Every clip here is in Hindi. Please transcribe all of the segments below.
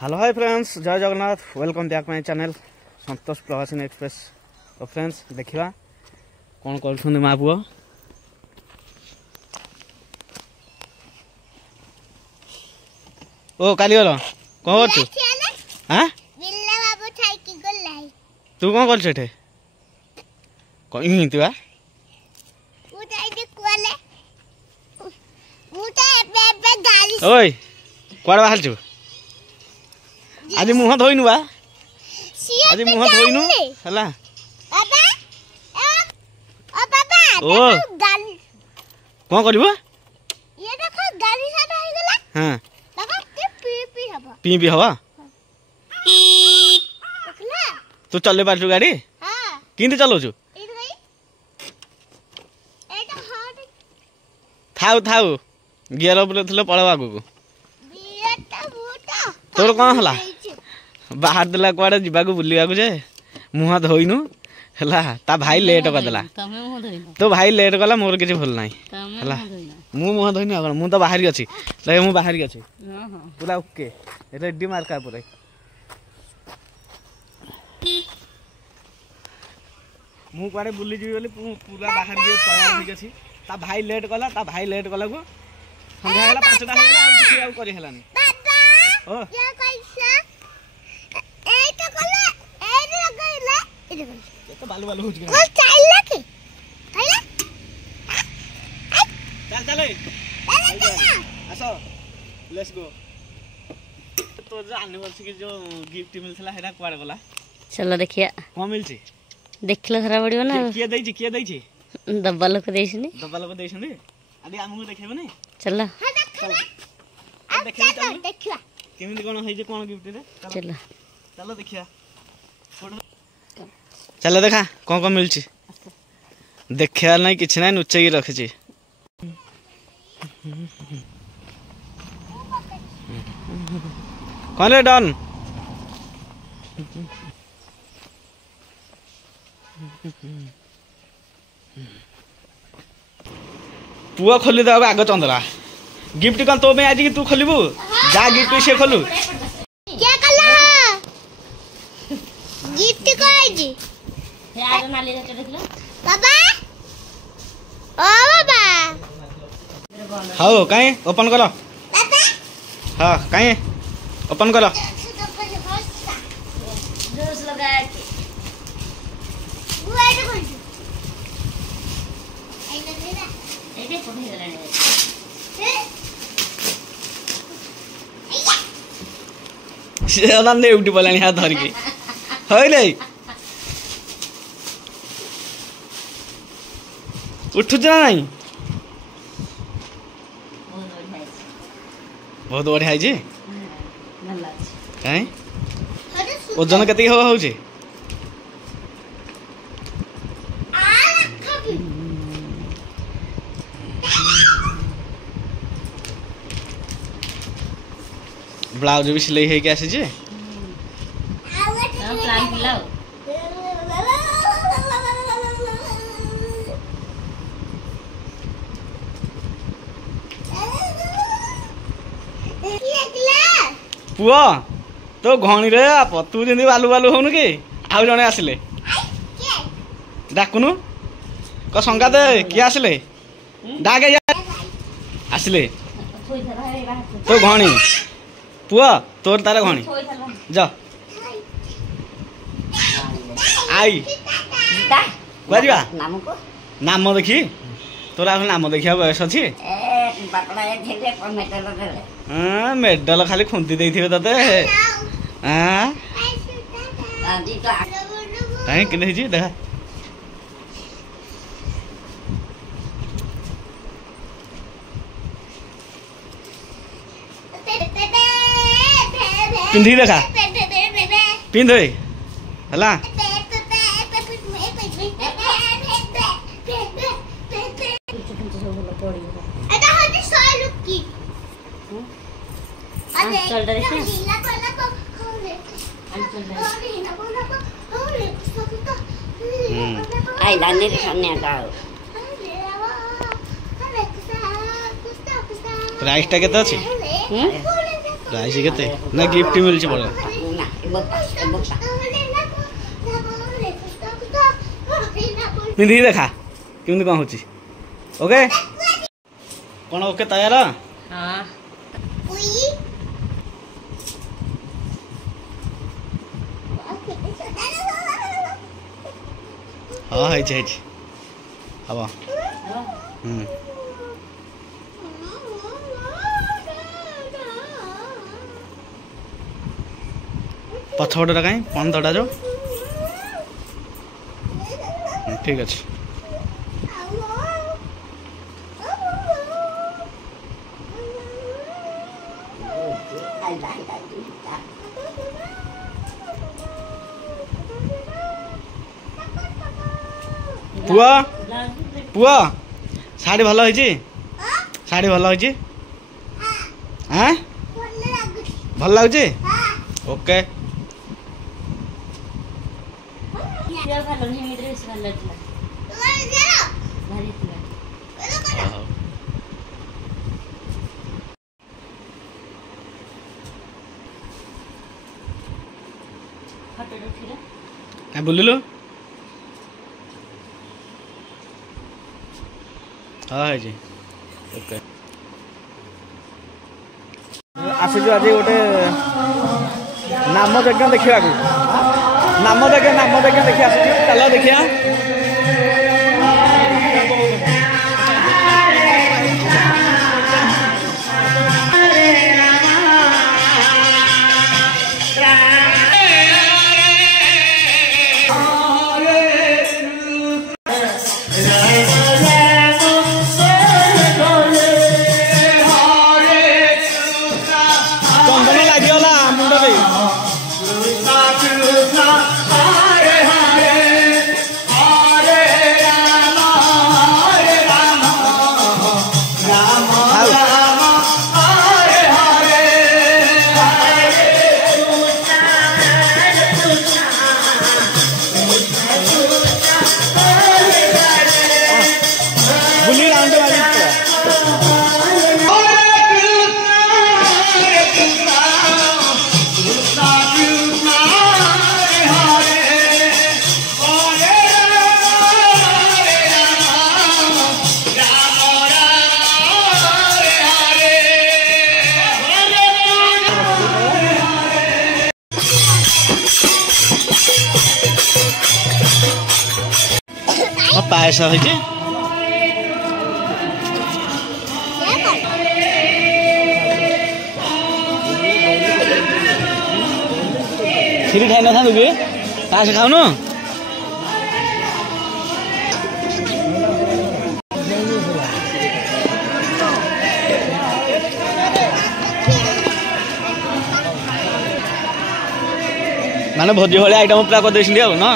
हेलो हाय फ्रेंड्स, जय Jagannath. Welcome back my channel Santosh Pravasi express. तो फ्रेंड्स देखिबा कौन कर माँ पुओ। ओ काली गल कौन कर हाँ तू कौन कर सेठे कहीं तू ओए कुआड़ बाहर छु आज मुह धोइनु बा आज मुह धोइनु हला ओ कौन करबो ये देखो गाड़ी साडा हो गेला। हां देखो पी हबा पी हबा देखला तू चले पारछु गाड़ी। हां किंती चलो छु एटा हट थाउ थाउ गियर ऊपर थले पळवा आगु बियाटा बूटा तोर कोन हला बाहर देला कुआडे जिबा को बुलिया को जे मुह धोइनु हला ता भाई लेट कर देला तो भाई लेट गला मोर किछ भल नाही हला मु मुह धोइनु अगन मु तो बाहर अछि ले मु बाहर अछि पूरा ओके रेडी मार्का पूरा मु कुआडे बुली जिबी बोली पूरा बाहर जे तैयार होई अछि ता भाई लेट गला को संध्या गला 5टा हो गला आ किछ आ करि हलानी बाबा ओ क्या कैसा ए तो कले ए लगैला ए देखो तो बालू बालू हो गया ओ चाल लाके खाइला चल आसो लेट्स गो। तो जो एनिवर्सरी जो गिफ्ट मिलथला हेरा कुआड़ गला चलो देखिया कोन मिलछि देखले खरा पड़ियो ना किए दैछि दब्बा लोक देइछनी आदि हमहु देखेबो नै चल देखिया केमिति कोन होई जे कोन गिफ्ट रे चल चलो देखिया चलो देखा कौन कौन मिलची देखिया नहीं किछ नहीं नुचे की रखी कौन रे डन पुआ खोली दे आग चंद्रा गिफ्ट कौन तो में आज की तू खोलबू जा गिफ्ट से खोलू क्या कला गिफ्ट को आजी यार नाली रे देखलो बाबा ओ बाबा हां काई ओपन करो बाबा हां काई ओपन करो जूस लगा के बुआ देखो आई लगेला ए देखो भी गलाने से अनंदे उठी पलानी हाथ धर के होइले उठु जा नहीं बहुत बढ़िया है जी काई ओजन कते हो होउछे ब्लाउज भी सिलाई है क्या से जे प्लान खिलाओ पुआ तो घणी रे आप तू जंदी बालू बालू होनु के आउ जने आसिले डाकुनु क संगा दे के आसिले डाके आसिले तो घणी पुआ तोर तारे घणी जा आई बाजिबा नाम देखी तोरा नाम देखिया बयस अछि मेडल खाली खुंती देइथिबे तते हां काई किने छी देखा पिंधी देखा पिंध हला এটা হচ্ছে সয়লুক কি আরে চলটা দেখি নীলা কলা কো হবে চল রে নীলা কলা কো হবে সকিতা आई लाने रे सामने आता प्राइस टा केते अछि प्राइस केते ना गिफ्ट मिलछ बड़ ना ए बक्सा पिंधी देखा केमती कौन होची ओके कौन ओके तैयार हां हाँ है हवा पछपटा कहीं पंदटा जो ठीक अच्छे पुआ पुआ शाढ़ी भल होइछि शाढ़ी भल होइछि हाँ भल लागुछि ओके या भालो नहीं मित्र से भालो लागला भारी थिला फोटो उठिला क्या बोलिलो हाँ है जी ओके आसिजु आज गोटे नाम यज्ञ देखा नाम यज्ञ देखिए चल देखिया पायस है खीरी खाई ना कि पायस खाऊन माने भोजी भाई आइटम पूरा कर देछिन आ ना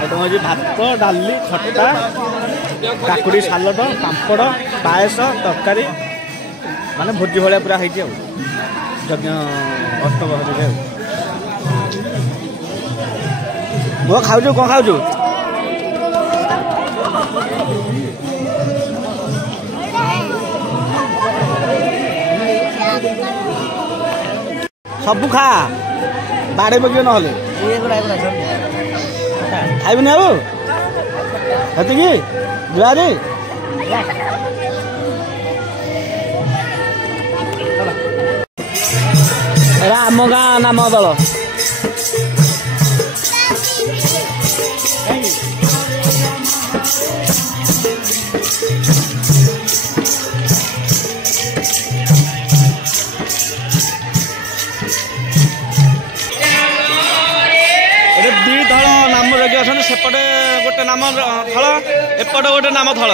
आइटम भात डाली खट्टा काकुड़ी सालड पापड़ पायस तरकारी माने भोजी भाया पूरा है यज्ञ अस्तव वो खाऊ कौन खाऊ सब खा बाड़े बगिए ना खाइबनी अब हेतिकी जुआरी एरा आम गाँ नाम दल नाम जगह अच्छा सेपटे गोटे नाम थल एपटे गोटे नाम थल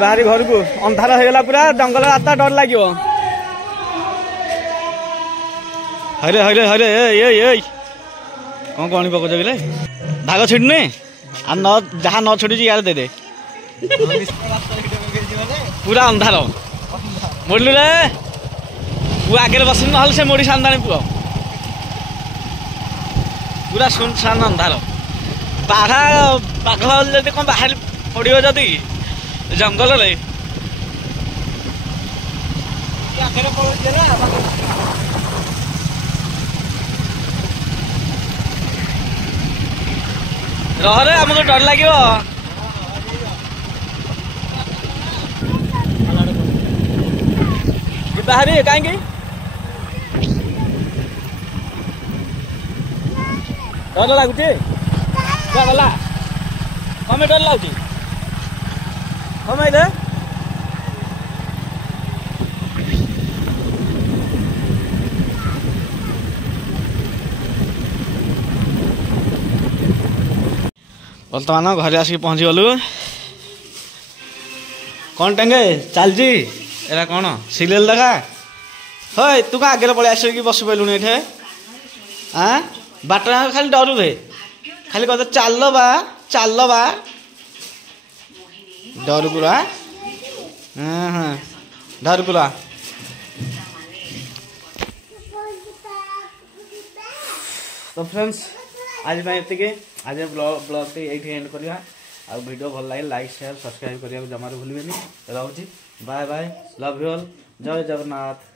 बाहरी घर को अंधार हो गला पूरा जंगल रास्ता डर लगे हरे हरे हरे ए कौन कौन पकड़ गले भाग छिड़ने आ न जहाँ न छोड़ी यार दे दे पूरा अंधार मोड़लु रे पु आगे बस ना से मोड़ी सानी पुआ पूरा सुनसान अंधार बाघा बाघ जब कौन बाहर पड़ो जदि जंगल रे रहे आमको डर लगे बाहरी कहीं डर लगुच गला कमे डर लगुच कमे बर्तमान घरे आसिक पहुँची गलु कौन टेंगे चलजी एरा कौन सीरियल देखा हई तू क्या आगे पलि आस बस पाइलु ये हाँ बाट खाली डरू रे खाली कहते चल बा डर पूरा हाँ डर पूरा तो फ्रेंड्स आज ये आज ब्लॉग ये एंड करवा आ वीडियो भल लगे लाइक शेयर सब्सक्राइब करने जमार भूल रोचे bye bye love you all जय जगन्नाथ।